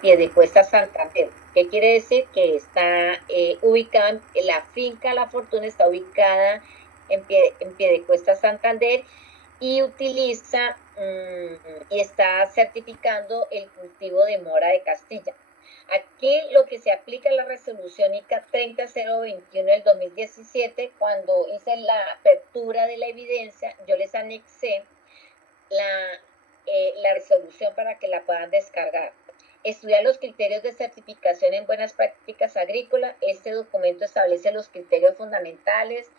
Piedecuesta, Santander. ¿Qué quiere decir? Que está ubicada, la finca La Fortuna está ubicada en Piedecuesta, Santander, y utiliza y está certificando el cultivo de mora de Castilla. Aquí lo que se aplica es la resolución ICA 30021 del 2017. Cuando hice la apertura de la evidencia, yo les anexé la resolución para que la puedan descargar. Estudiar los criterios de certificación en buenas prácticas agrícolas. Este documento establece los criterios fundamentales,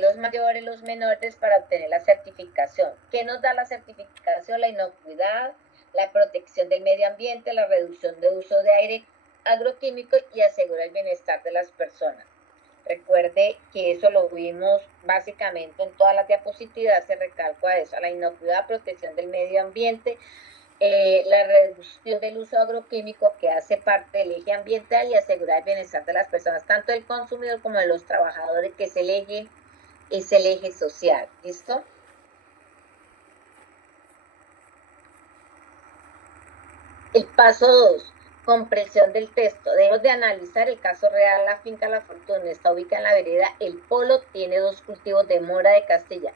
los mayores, los menores, para obtener la certificación. ¿Qué nos da la certificación? La inocuidad, la protección del medio ambiente, la reducción de uso de aire agroquímico y asegura el bienestar de las personas. Recuerde que eso lo vimos básicamente en todas las diapositivas, se recalca eso: la inocuidad, protección del medio ambiente, la reducción del uso agroquímico, que hace parte del eje ambiental, y asegurar el bienestar de las personas, tanto del consumidor como de los trabajadores, que es el eje social. ¿Listo? El paso 2, comprensión del texto. Debemos de analizar el caso real. La finca La Fortuna está ubicada en la vereda El Polo, tiene 2 cultivos de mora de Castilla,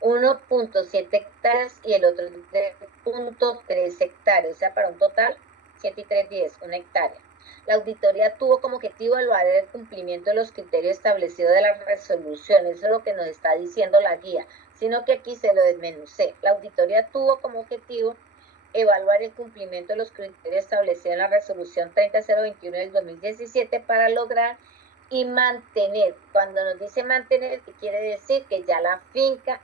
1.7 hectáreas y el otro 3.3 hectáreas, o sea, para un total 7 y 3, 10, 1 hectárea. La auditoría tuvo como objetivo evaluar el cumplimiento de los criterios establecidos de la resolución. Eso es lo que nos está diciendo la guía, sino que aquí se lo desmenucé. La auditoría tuvo como objetivo evaluar el cumplimiento de los criterios establecidos en la resolución 30021 del 2017 para lograr y mantener. Cuando nos dice mantener, ¿qué quiere decir? Que ya la finca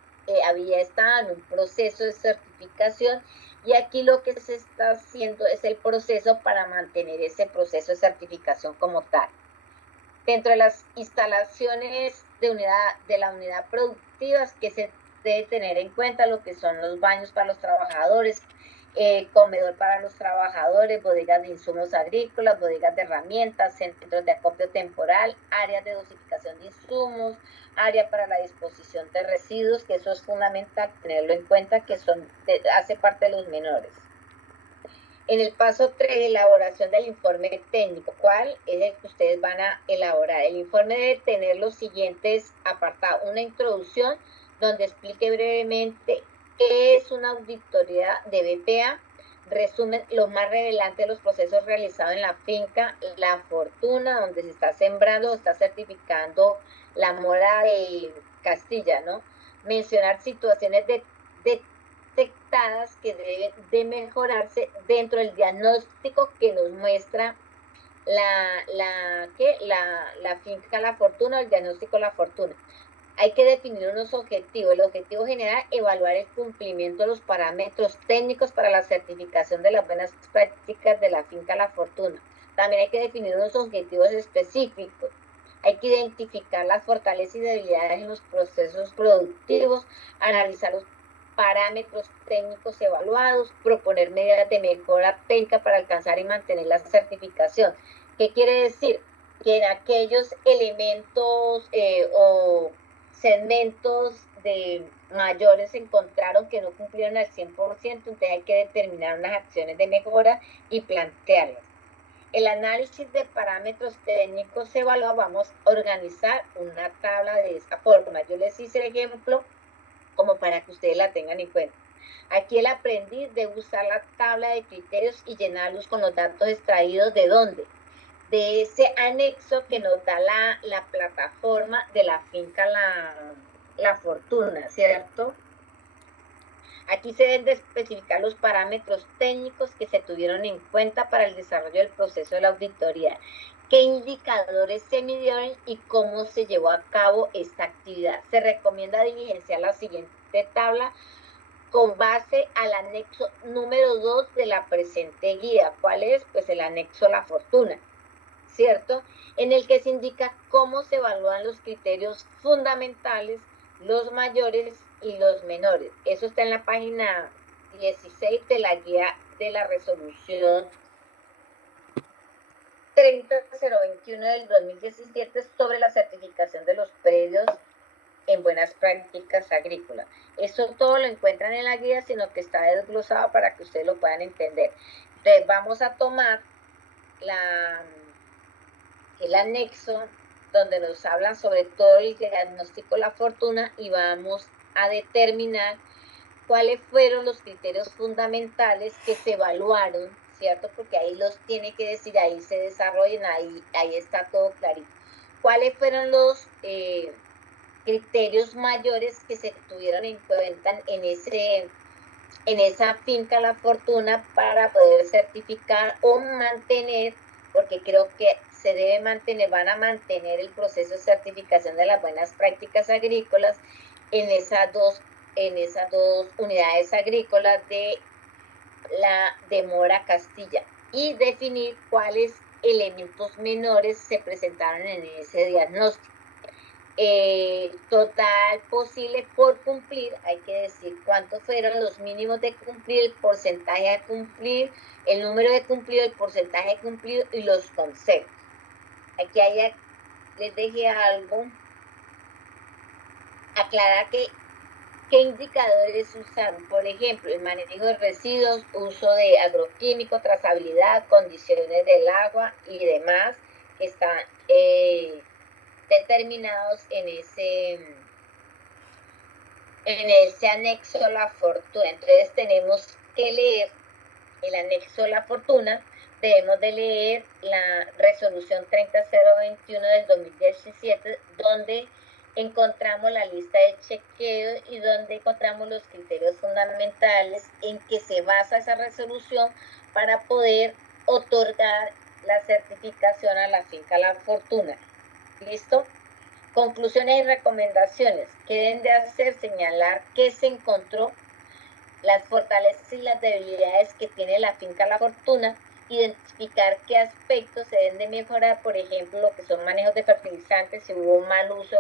había estado en un proceso de certificación, y aquí lo que se está haciendo es el proceso para mantener ese proceso de certificación como tal. Dentro de las instalaciones de la unidad productiva, que se debe tener en cuenta lo que son los baños para los trabajadores, comedor para los trabajadores, bodegas de insumos agrícolas, bodegas de herramientas, centros de acopio temporal, áreas de dosificación de insumos, área para la disposición de residuos, que eso es fundamental tenerlo en cuenta, que hace parte de los menores. En el paso 3, elaboración del informe técnico. ¿Cuál es el que ustedes van a elaborar? El informe debe tener los siguientes apartados: una introducción, donde explique brevemente qué es una auditoría de BPA, resumen lo más relevante de los procesos realizados en la finca La Fortuna, donde se está sembrando o está certificando la mora de Castilla, ¿no? Mencionar situaciones detectadas que deben de mejorarse dentro del diagnóstico que nos muestra la finca La Fortuna, o el diagnóstico La Fortuna. Hay que definir unos objetivos. El objetivo general: evaluar el cumplimiento de los parámetros técnicos para la certificación de las buenas prácticas de la finca La Fortuna. También hay que definir unos objetivos específicos. Hay que identificar las fortalezas y debilidades en los procesos productivos, analizar los parámetros técnicos evaluados, proponer medidas de mejora técnica para alcanzar y mantener la certificación. ¿Qué quiere decir? Que en aquellos elementos o segmentos de mayores se encontraron que no cumplieron al 100%, entonces hay que determinar unas acciones de mejora y plantearlas. El análisis de parámetros técnicos evaluados, vamos a organizar una tabla de esta forma. Yo les hice el ejemplo como para que ustedes la tengan en cuenta. Aquí el aprendiz debe usar la tabla de criterios y llenarlos con los datos extraídos ¿de dónde? De ese anexo que nos da la plataforma de la finca La Fortuna, ¿cierto? Aquí se deben de especificar los parámetros técnicos que se tuvieron en cuenta para el desarrollo del proceso de la auditoría, qué indicadores se midieron y cómo se llevó a cabo esta actividad. Se recomienda diligenciar la siguiente tabla con base al anexo número 2 de la presente guía. ¿Cuál es? Pues el anexo La Fortuna, ¿cierto? En el que se indica cómo se evalúan los criterios fundamentales, los mayores y los menores. Eso está en la página 16 de la guía de la resolución 30021 del 2017 sobre la certificación de los predios en buenas prácticas agrícolas. Eso todo lo encuentran en la guía, sino que está desglosado para que ustedes lo puedan entender. Entonces vamos a tomar el anexo donde nos hablan sobre todo el diagnóstico de la fortuna y vamos a determinar cuáles fueron los criterios fundamentales que se evaluaron, ¿cierto? Porque ahí los tiene que decir, ahí se desarrollan, ahí está todo clarito. ¿Cuáles fueron los criterios mayores que se tuvieron en cuenta en esa finca La Fortuna para poder certificar o mantener, porque creo que se debe mantener, van a mantener el proceso de certificación de las buenas prácticas agrícolas en esas dos unidades agrícolas de Mora Castilla y definir cuáles elementos menores se presentaron en ese diagnóstico. Total posible por cumplir, hay que decir cuántos fueron los mínimos de cumplir, el porcentaje de cumplir, el número de cumplido, el porcentaje de cumplido y los consejos. Aquí les dejé algo, aclarar qué indicadores usaron, por ejemplo, el manejo de residuos, uso de agroquímicos, trazabilidad, condiciones del agua y demás que están determinados en ese anexo a la fortuna. Entonces tenemos que leer el anexo a la fortuna, debemos de leer la resolución 30021 del 2017, donde encontramos la lista de chequeo y donde encontramos los criterios fundamentales en que se basa esa resolución para poder otorgar la certificación a la finca La Fortuna. ¿Listo? Conclusiones y recomendaciones. ¿Qué deben de hacer? Señalar qué se encontró, las fortalezas y las debilidades que tiene la finca La Fortuna, identificar qué aspectos se deben de mejorar, por ejemplo, lo que son manejos de fertilizantes, si hubo un mal uso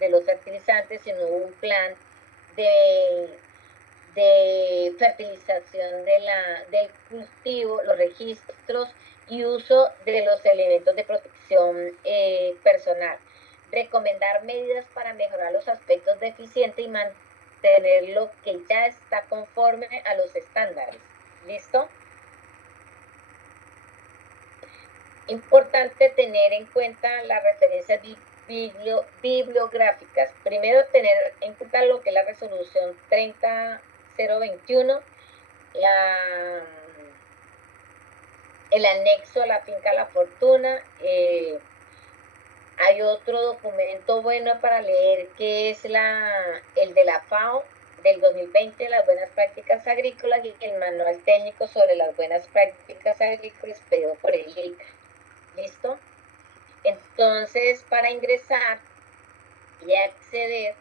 de los fertilizantes, si no hubo un plan de fertilización del cultivo, los registros y uso de los elementos de protección personal. Recomendar medidas para mejorar los aspectos deficientes y mantener lo que ya está conforme a los estándares. ¿Listo? Importante tener en cuenta las referencias bibliográficas. Primero, tener en cuenta lo que es la resolución 30021, el anexo a la finca La Fortuna. Hay otro documento bueno para leer que es el de la FAO del 2020, las buenas prácticas agrícolas, y el manual técnico sobre las buenas prácticas agrícolas pedido por el ICA. ¿Listo? Entonces, para ingresar y acceder